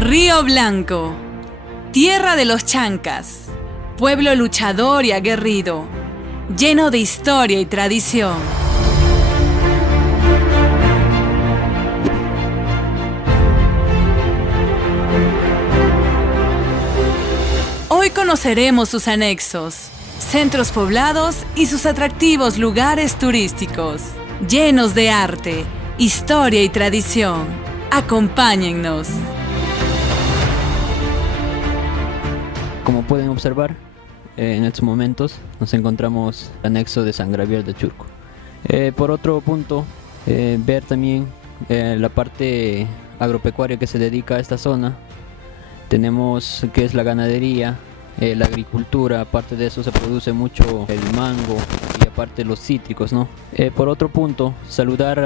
Río Blanco, tierra de los chancas, pueblo luchador y aguerrido, lleno de historia y tradición. Hoy conoceremos sus anexos, centros poblados y sus atractivos lugares turísticos, llenos de arte, historia y tradición. Acompáñennos. Como pueden observar, en estos momentos nos encontramos en el anexo de San Gabriel de Churco. Por otro punto, ver también la parte agropecuaria que se dedica a esta zona. Tenemos que es la ganadería, la agricultura. Aparte de eso se produce mucho el mango y aparte los cítricos, ¿no? Por otro punto, saludar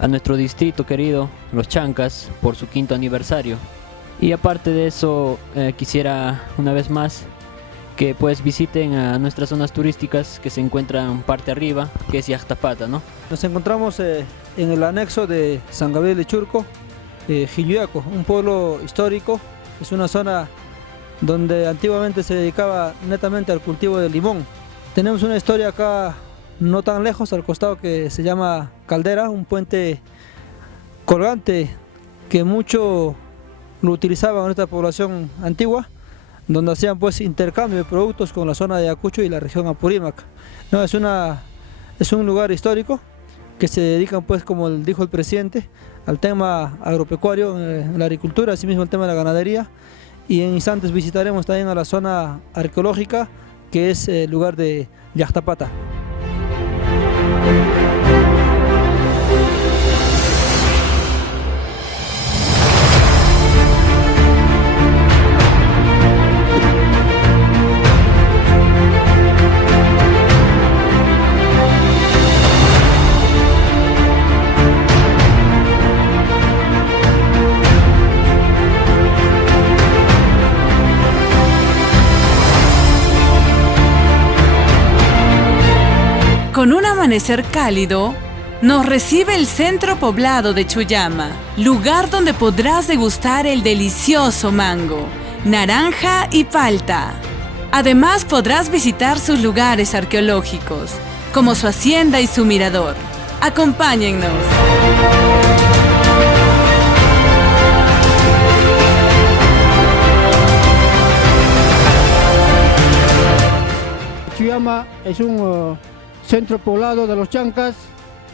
a nuestro distrito querido, Los Chancas, por su 5º aniversario. Y aparte de eso, quisiera una vez más que pues visiten a nuestras zonas turísticas que se encuentran parte arriba, que es Yaxtapata, ¿no? Nos encontramos en el anexo de San Gabriel de Churco, Jilluyaco, un pueblo histórico. Es una zona donde antiguamente se dedicaba netamente al cultivo de limón. Tenemos una historia acá no tan lejos, al costado, que se llama Caldera, un puente colgante que mucho lo utilizaban nuestra población antigua, donde hacían pues intercambio de productos con la zona de Ayacucho y la región Apurímac. No, es un lugar histórico que se dedican, pues, como dijo el presidente, al tema agropecuario, la agricultura, asimismo el tema de la ganadería, y en instantes visitaremos también a la zona arqueológica, que es el lugar de Yaxtapata. Con un amanecer cálido, nos recibe el centro poblado de Chuyama, lugar donde podrás degustar el delicioso mango, naranja y palta. Además podrás visitar sus lugares arqueológicos, como su hacienda y su mirador. Acompáñennos. Chuyama es un centro poblado de los Chancas,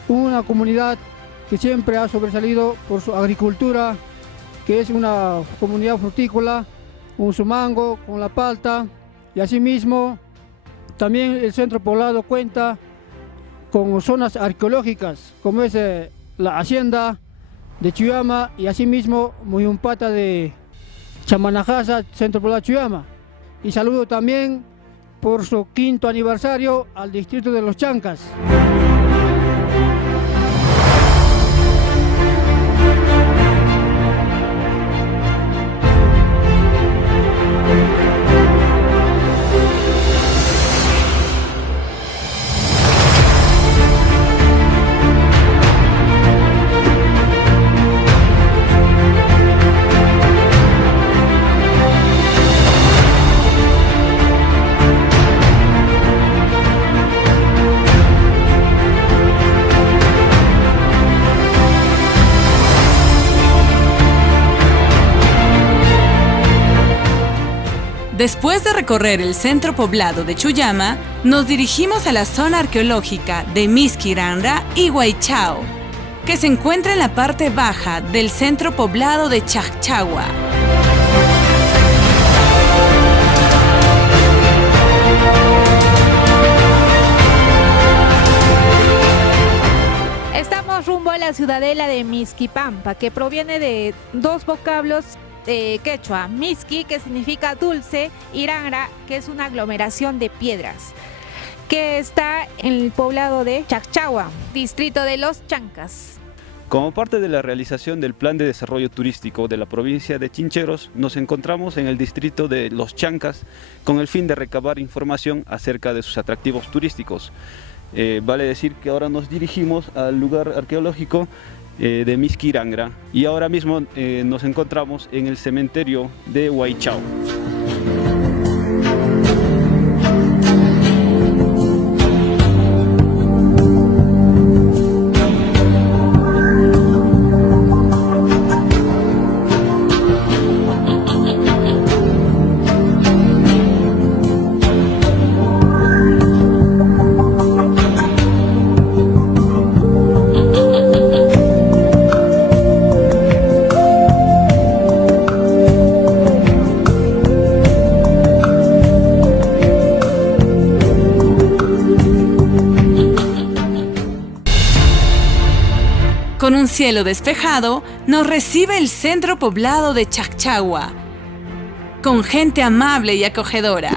una comunidad que siempre ha sobresalido por su agricultura, que es una comunidad frutícola, con su mango, con la palta, y asimismo también el centro poblado cuenta con zonas arqueológicas, como es la hacienda de Chuyama y asimismo Muyumpata de Chamanajasa, centro poblado de Chuyama. Y saludo también por su 5º aniversario al distrito de Los Chancas. Después de recorrer el centro poblado de Chuyama, nos dirigimos a la zona arqueológica de Misquiranra y Guaychao, que se encuentra en la parte baja del centro poblado de Chacchagua. Estamos rumbo a la ciudadela de Misquipampa, que proviene de dos vocablos quechua: Misqui, que significa dulce, y Ranra, que es una aglomeración de piedras, que está en el poblado de Chacchagua, distrito de Los Chancas. Como parte de la realización del Plan de Desarrollo Turístico de la provincia de Chincheros, nos encontramos en el distrito de Los Chancas con el fin de recabar información acerca de sus atractivos turísticos. Vale decir que ahora nos dirigimos al lugar arqueológico de Misquirangra, y ahora mismo nos encontramos en el cementerio de Huaychao. Con un cielo despejado, nos recibe el centro poblado de Chacchagua, con gente amable y acogedora.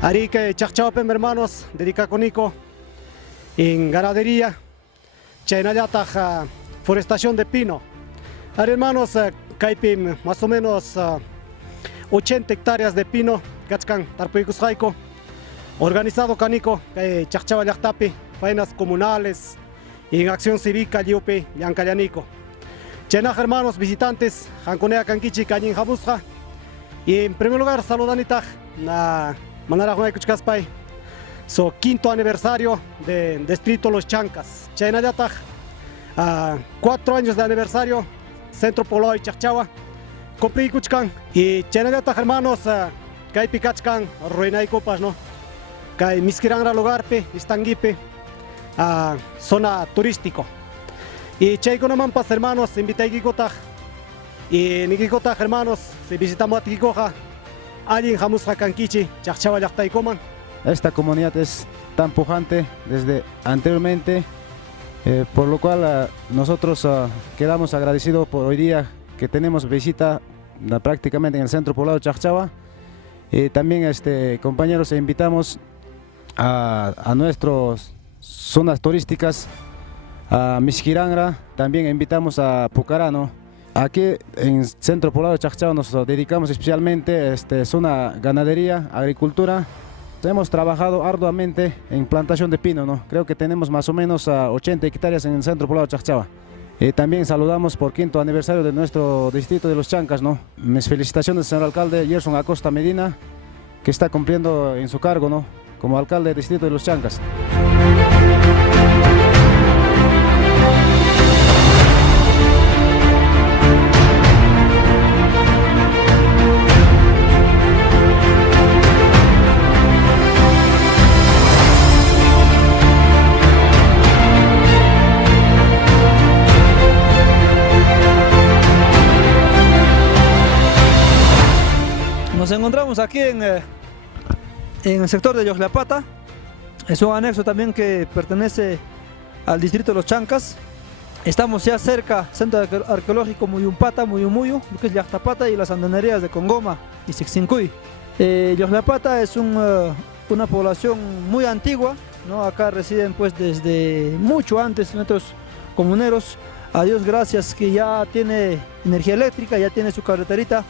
Arica Chacchagua, hermanos, dedica con Nico en ganadería, Chaynayata, forestación de pino. Hermanos, caipim más o menos 80 hectáreas de pino, Gachkan, Tarpuicus Jaico. Organizado Canico, Chacchagua Yachtapi, faenas comunales y en acción cívica Yupi, Yancayanico. Chenaj hermanos visitantes, Janconea Canquichi, Cañin Jabusja. Y en primer lugar, saludanita a Manara Juan Cuchcaspay, su quinto aniversario de Distrito Los Chancas. Chaynayataj, 4 años de aniversario, Centro Poblado de Chacchagua, Compri Cuchcan. Y Chaynayataj hermanos, Caipi Cachcan, Ruina y Copas, ¿no? Kay Misquirangra lugarpe, Istanguipe, zona turístico. Y Chayconamampas hermanos, invita a Gikotaj. Y en Gikotaj hermanos, si visitamos a Gikoja, allí en Jamusja Canquichi, Chacchagua Yachtaikoman. Esta comunidad es tan pujante desde anteriormente, por lo cual nosotros quedamos agradecidos por hoy día que tenemos visita prácticamente en el centro poblado de Chacchagua. Y también compañeros invitamos a nuestras zonas turísticas, a Misquirangra, también invitamos a Pucarano. Aquí en el centro poblado de Chacchagua nos dedicamos especialmente a zona ganadería, agricultura. Hemos trabajado arduamente en plantación de pino, ¿no? Creo que tenemos más o menos 80 hectáreas en el centro poblado de Chacchagua. También saludamos por 5º aniversario de nuestro distrito de Los Chancas, ¿no? Mis felicitaciones, señor alcalde Gerson Acosta Medina, que está cumpliendo en su cargo, ¿no? Como alcalde del distrito de Los Chancas. Nos encontramos aquí en el sector de Yoxlapata. Es un anexo también que pertenece al distrito de Los Chancas. Estamos ya cerca, centro arqueológico Muyumpata, Muyumuyu, lo que es Llactapata y las andenerías de Congoma y Sixincuy. Yoxlapata es una población muy antigua, ¿no? Acá residen pues desde mucho antes nuestros comuneros. A Dios gracias que ya tiene energía eléctrica, ya tiene su carreterita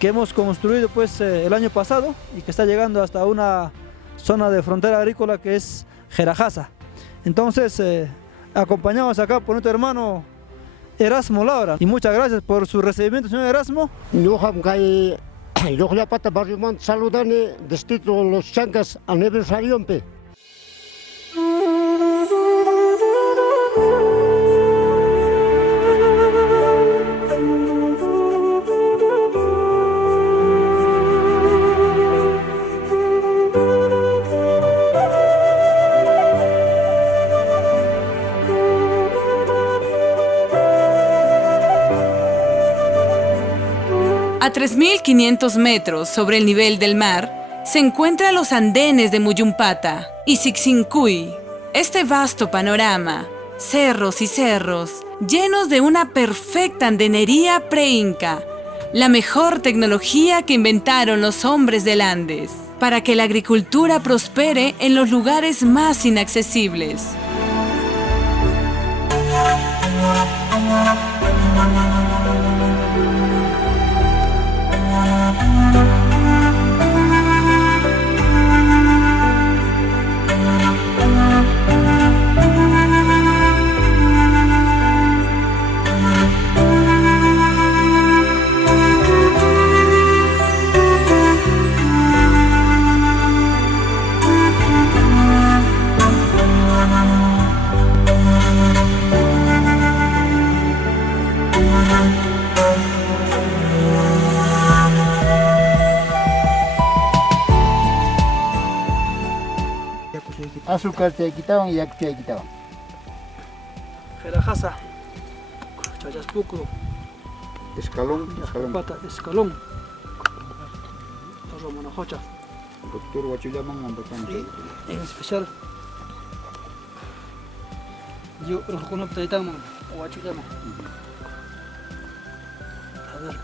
que hemos construido pues el año pasado y que está llegando hasta una zona de frontera agrícola que es Jerajasa. Entonces acompañamos acá por nuestro hermano Erasmo Laura y muchas gracias por su recibimiento, señor Erasmo. Yoxlapata barrio man saludane distrito Los Chancas aniversario. A 3.500 metros sobre el nivel del mar se encuentran los andenes de Muyumpata y Sixincuy. Este vasto panorama, cerros y cerros, llenos de una perfecta andenería pre-inca, la mejor tecnología que inventaron los hombres del Andes, para que la agricultura prospere en los lugares más inaccesibles. Azúcar te quitaban y ya te quitaban. Jerajasa, chayaspuco, Escalón. pata, escalón, romanojocha. Doctor Huachullaman, Y en especial, yo reconozco taitama, Huachullama. A ver.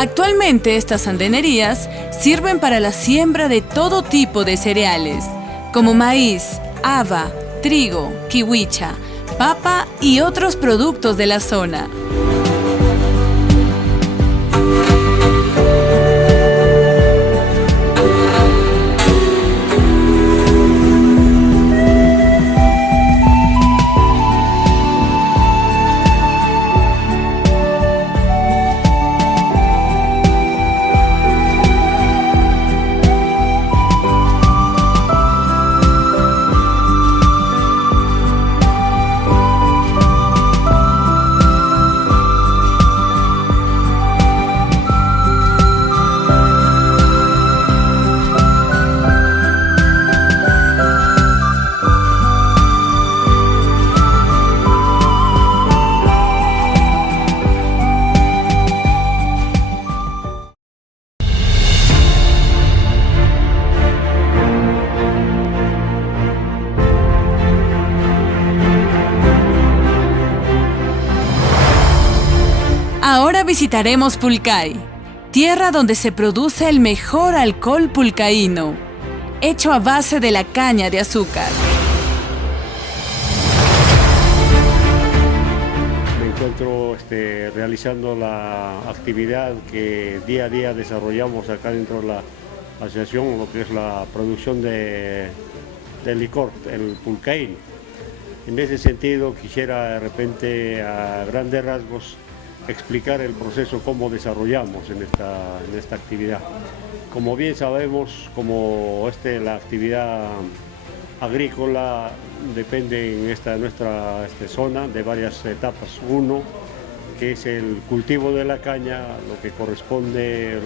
Actualmente estas andenerías sirven para la siembra de todo tipo de cereales, como maíz, haba, trigo, kiwicha, papa y otros productos de la zona. Ahora visitaremos Pulcay, tierra donde se produce el mejor alcohol pulcaíno, hecho a base de la caña de azúcar. Me encuentro realizando la actividad que día a día desarrollamos acá dentro de la asociación, lo que es la producción de licor, el pulcaíno. En ese sentido quisiera de repente a grandes rasgos explicar el proceso, cómo desarrollamos en esta actividad. Como bien sabemos, como la actividad agrícola depende en nuestra zona de varias etapas. Uno, que es el cultivo de la caña, lo que corresponde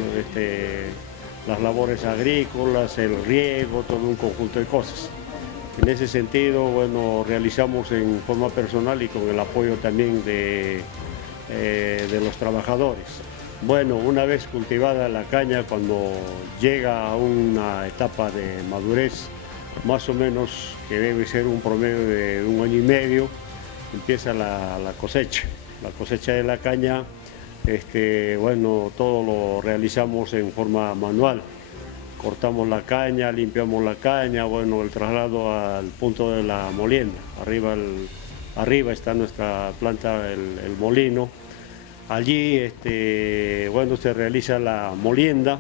las labores agrícolas, el riego, todo un conjunto de cosas. En ese sentido, bueno, realizamos en forma personal y con el apoyo también de los trabajadores. Bueno, una vez cultivada la caña, cuando llega a una etapa de madurez, más o menos que debe ser un promedio de 1 año y medio, empieza la cosecha. La cosecha de la caña, bueno, todo lo realizamos en forma manual. Cortamos la caña, limpiamos la caña, bueno, el traslado al punto de la molienda. Arriba está nuestra planta, el molino. Allí, bueno, se realiza la molienda.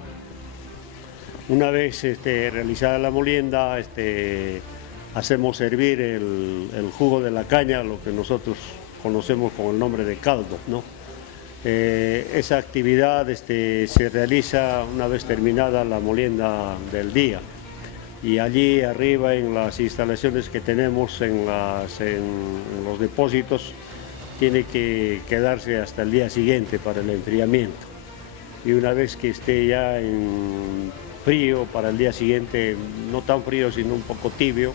Una vez realizada la molienda, hacemos hervir el jugo de la caña, lo que nosotros conocemos con el nombre de caldo, ¿no? Esa actividad se realiza una vez terminada la molienda del día. Y allí arriba, en las instalaciones que tenemos en los depósitos, tiene que quedarse hasta el día siguiente para el enfriamiento. Y una vez que esté ya en frío, para el día siguiente, no tan frío sino un poco tibio,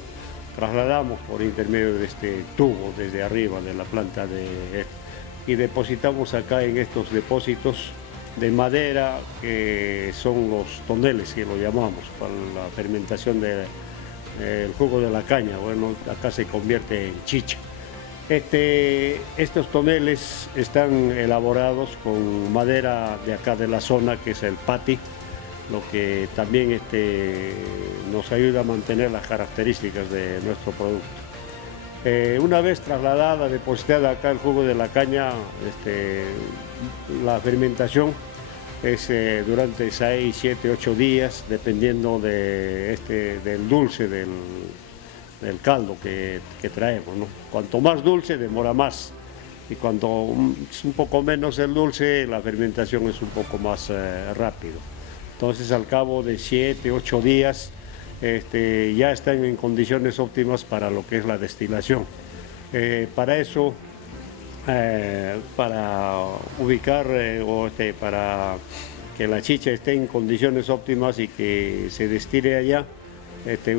trasladamos por intermedio de este tubo desde arriba de la planta y depositamos acá en estos depósitos de madera, que son los toneles, que lo llamamos, para la fermentación del jugo de la caña. Bueno, acá se convierte en chicha. Estos toneles están elaborados con madera de acá de la zona, que es el pati, lo que también nos ayuda a mantener las características de nuestro producto. Una vez trasladada, depositada acá el jugo de la caña, la fermentación es durante 6, 7, 8 días, dependiendo del dulce del caldo que traemos, ¿no? Cuanto más dulce, demora más. Y cuando es un poco menos el dulce, la fermentación es un poco más rápido. Entonces, al cabo de 7, 8 días, ya están en condiciones óptimas para lo que es la destilación. Para eso, para ubicar para que la chicha esté en condiciones óptimas y que se destile allá,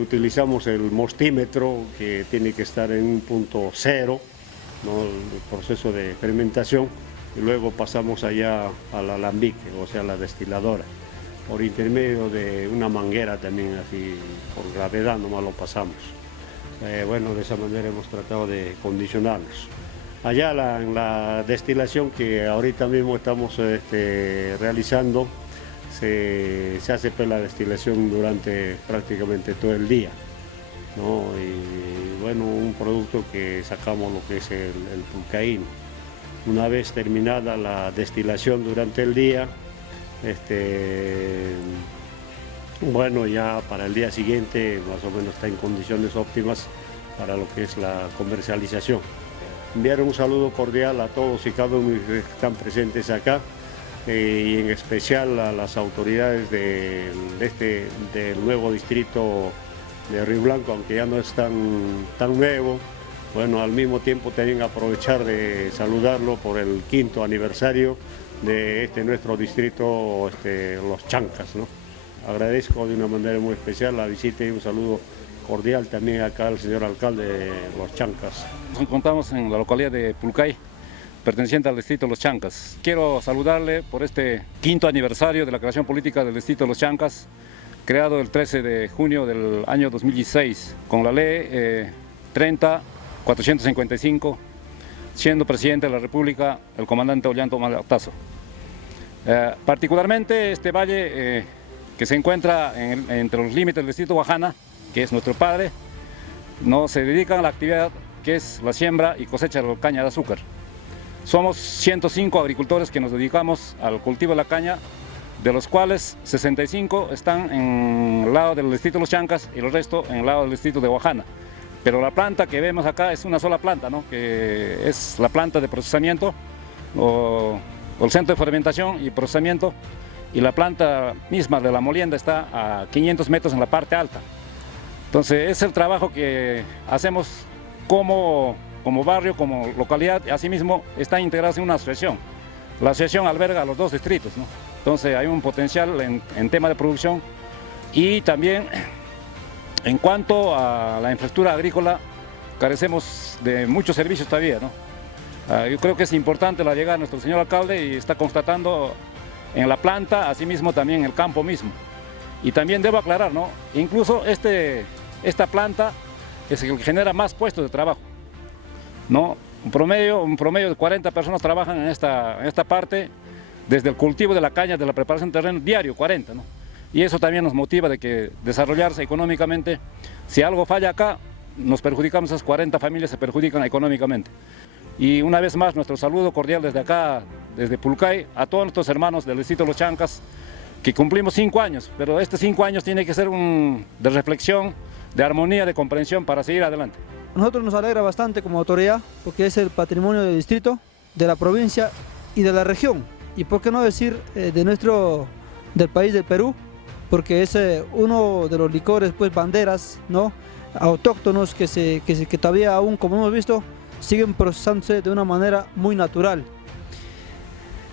utilizamos el mostímetro, que tiene que estar en un punto cero, ¿no? El proceso de fermentación, y luego pasamos allá al alambique, o sea, la destiladora, por intermedio de una manguera también, así por gravedad nomás lo pasamos. Bueno, de esa manera hemos tratado de condicionarlos. Allá en la destilación que ahorita mismo estamos realizando, se hace pues la destilación durante prácticamente todo el día, ¿no? Y bueno, un producto que sacamos lo que es el pulcaíno. Una vez terminada la destilación durante el día, bueno, ya para el día siguiente más o menos está en condiciones óptimas para lo que es la comercialización. Enviar un saludo cordial a todos y cada uno que están presentes acá, y en especial a las autoridades del nuevo distrito de Río Blanco, aunque ya no es tan nuevo. Bueno, al mismo tiempo también aprovechar de saludarlo por el 5º aniversario de nuestro distrito, Los Chancas, ¿no? Agradezco de una manera muy especial la visita y un saludo cordial también acá al señor alcalde de Los Chancas. Nos encontramos en la localidad de Pulcay, perteneciente al distrito de Los Chancas. Quiero saludarle por este 5º aniversario de la creación política del distrito de Los Chancas, creado el 13 de junio del año 2016, con la ley 30.455, siendo presidente de la República el comandante Ollanta Humala-Tazo. Particularmente este valle que se encuentra entre los límites del distrito de Guajana, que es nuestro padre, se dedican a la actividad que es la siembra y cosecha de la caña de azúcar. Somos 105 agricultores que nos dedicamos al cultivo de la caña, de los cuales 65 están en el lado del distrito de Los Chancas y el resto en el lado del distrito de Guajana. Pero la planta que vemos acá es una sola planta, ¿no? Que es la planta de procesamiento o el centro de fermentación y procesamiento, y la planta misma de la molienda está a 500 metros en la parte alta. Entonces es el trabajo que hacemos como barrio, como localidad, y asimismo está integrado en una asociación. La asociación alberga a los 2 distritos, ¿no? Entonces hay un potencial en tema de producción, y también en cuanto a la infraestructura agrícola carecemos de muchos servicios todavía, ¿no? Yo creo que es importante la llegada de nuestro señor alcalde, y está constatando en la planta, asimismo también en el campo mismo. Y también debo aclarar, ¿no? Incluso esta planta es el que genera más puestos de trabajo, ¿no? Un promedio de 40 personas trabajan en esta parte, desde el cultivo de la caña, de la preparación de terreno, diario 40, ¿no? Y eso también nos motiva de que desarrollarse económicamente. Si algo falla acá, nos perjudicamos, esas 40 familias se perjudican económicamente. Y una vez más, nuestro saludo cordial desde acá, desde Pulcay, a todos nuestros hermanos del distrito de Los Chancas, que cumplimos 5 años, pero estos 5 años tiene que ser de reflexión, de armonía, de comprensión para seguir adelante. A nosotros nos alegra bastante como autoridad, porque es el patrimonio del distrito, de la provincia y de la región, y por qué no decir del país del Perú, porque es uno de los licores, pues banderas, ¿no?, autóctonos que todavía aún, como hemos visto, siguen procesándose de una manera muy natural.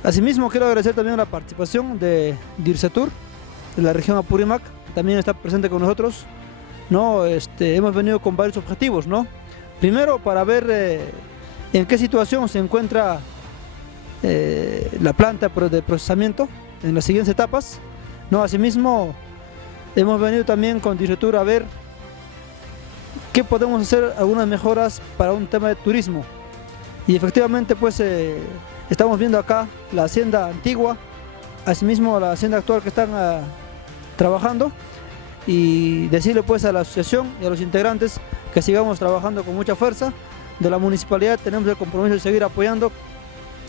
Asimismo, quiero agradecer también la participación de DIRSETUR, de la región Apurímac, también está presente con nosotros, ¿no? Hemos venido con varios objetivos, ¿no? Primero, para ver en qué situación se encuentra la planta de procesamiento en las siguientes etapas, ¿no? Asimismo, hemos venido también con DIRSETUR a ver qué podemos hacer, algunas mejoras para un tema de turismo. Y efectivamente, pues estamos viendo acá la hacienda antigua, asimismo la hacienda actual que están trabajando, y decirle pues a la asociación y a los integrantes que sigamos trabajando con mucha fuerza. De la municipalidad tenemos el compromiso de seguir apoyando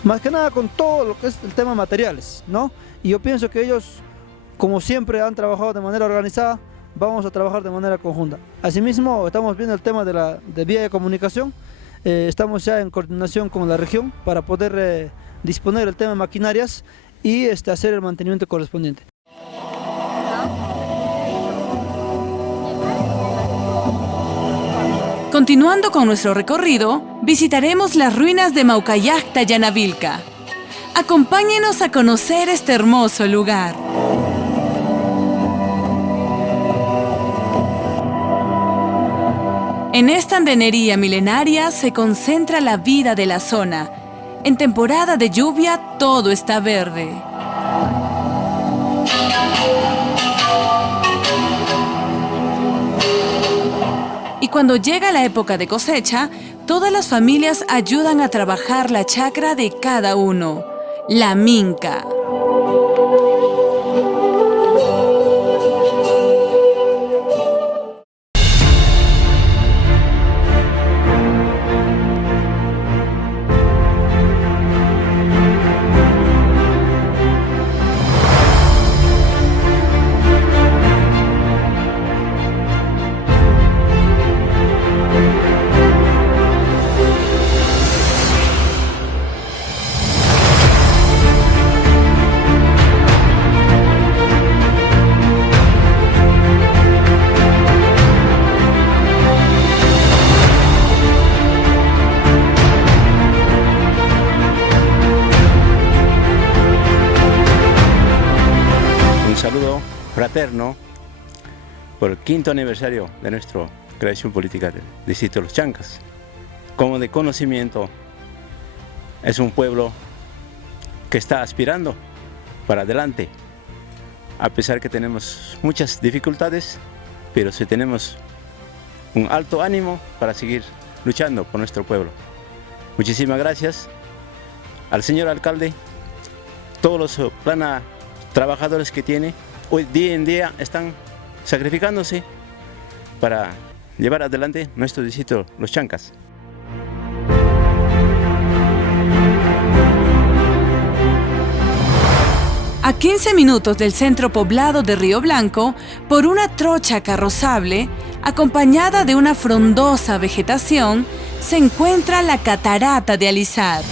más que nada con todo lo que es el tema materiales, ¿no? Y yo pienso que ellos, como siempre han trabajado de manera organizada, vamos a trabajar de manera conjunta. Asimismo, estamos viendo el tema de vía de comunicación, estamos ya en coordinación con la región para poder disponer el tema de maquinarias y hacer el mantenimiento correspondiente. Continuando con nuestro recorrido, visitaremos las ruinas de Maucallacta Yanavilca. Acompáñenos a conocer este hermoso lugar. En esta andenería milenaria se concentra la vida de la zona. En temporada de lluvia todo está verde. Y cuando llega la época de cosecha, todas las familias ayudan a trabajar la chacra de cada uno, la minca. Fraterno por el 5º aniversario de nuestra creación política del distrito de Los Chancas. Como de conocimiento, es un pueblo que está aspirando para adelante, a pesar que tenemos muchas dificultades, pero sí tenemos un alto ánimo para seguir luchando por nuestro pueblo. Muchísimas gracias al señor alcalde, todos los trabajadores que tiene. Hoy día en día están sacrificándose para llevar adelante nuestro distrito Los Chancas. A 15 minutos del centro poblado de Río Blanco, por una trocha carrozable, acompañada de una frondosa vegetación, se encuentra la Catarata de Alizar.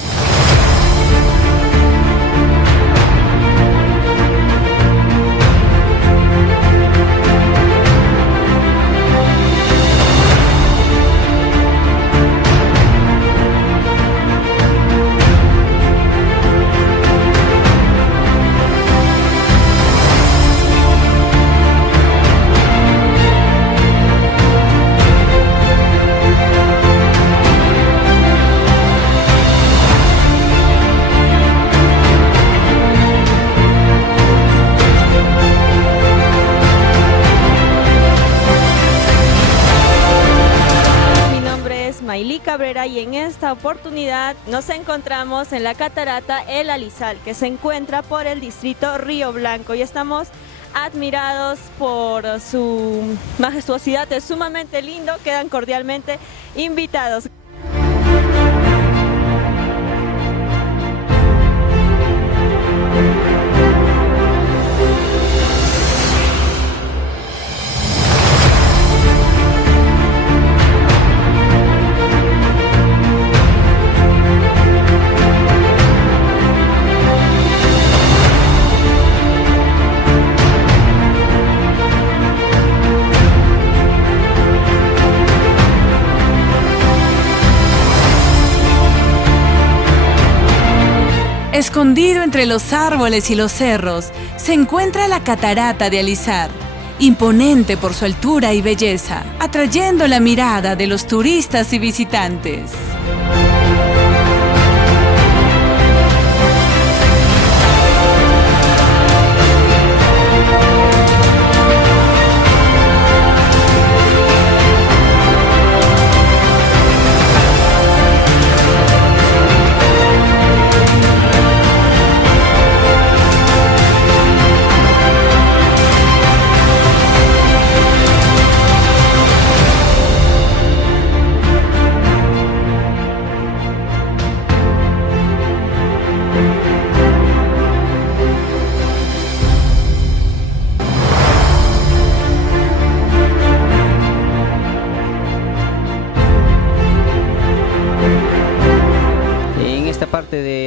Cabrera, y en esta oportunidad nos encontramos en la Catarata El Alizal, que se encuentra por el distrito Río Blanco, y estamos admirados por su majestuosidad. Es sumamente lindo, quedan cordialmente invitados. Escondido entre los árboles y los cerros, se encuentra la Catarata de Alizar, imponente por su altura y belleza, atrayendo la mirada de los turistas y visitantes.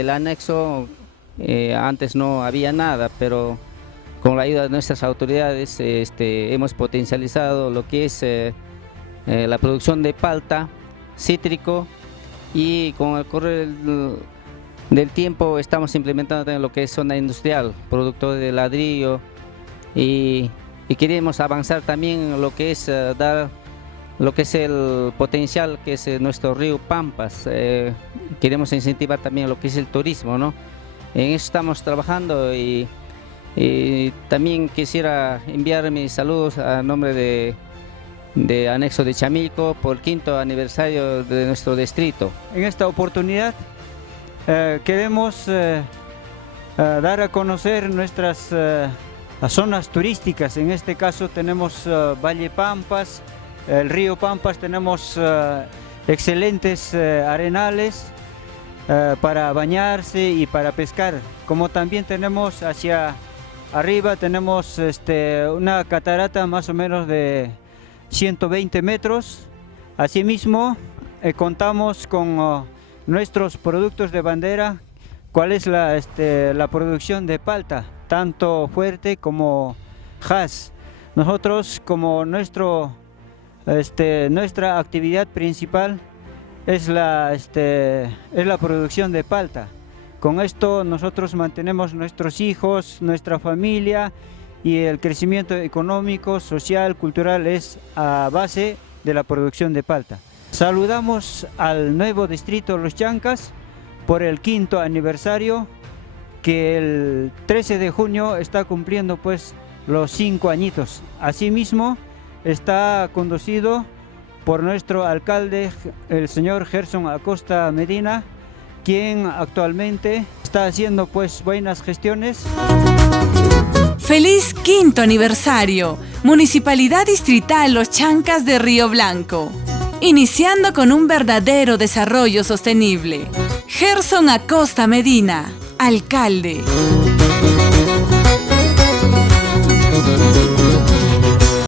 el anexo, antes no había nada, pero con la ayuda de nuestras autoridades hemos potencializado lo que es la producción de palta, cítrico, y con el correr del tiempo estamos implementando también lo que es zona industrial, producto de ladrillo, y queremos avanzar también en lo que es dar lo que es el potencial que es nuestro río Pampas. Queremos incentivar también lo que es el turismo, ¿no? En eso estamos trabajando y también quisiera enviar mis saludos a nombre de Anexo de Chamilco por el 5º aniversario de nuestro distrito. En esta oportunidad queremos dar a conocer nuestras zonas turísticas. En este caso tenemos Valle Pampas, el río Pampas, tenemos excelentes arenales para bañarse y para pescar, como también tenemos hacia arriba tenemos una catarata más o menos de 120 metros. Asimismo contamos con nuestros productos de bandera, cuál es la producción de palta, tanto fuerte como haz. Nosotros, como nuestra actividad principal es la producción de palta. Con esto nosotros mantenemos nuestros hijos, nuestra familia, y el crecimiento económico, social, cultural es a base de la producción de palta. Saludamos al nuevo distrito Los Chancas por el 5º aniversario, que el 13 de junio está cumpliendo pues los 5 añitos. Asimismo está conducido por nuestro alcalde, el señor Gerson Acosta Medina, quien actualmente está haciendo pues buenas gestiones. ¡Feliz 5º aniversario! Municipalidad Distrital Los Chancas de Río Blanco. Iniciando con un verdadero desarrollo sostenible. Gerson Acosta Medina, alcalde.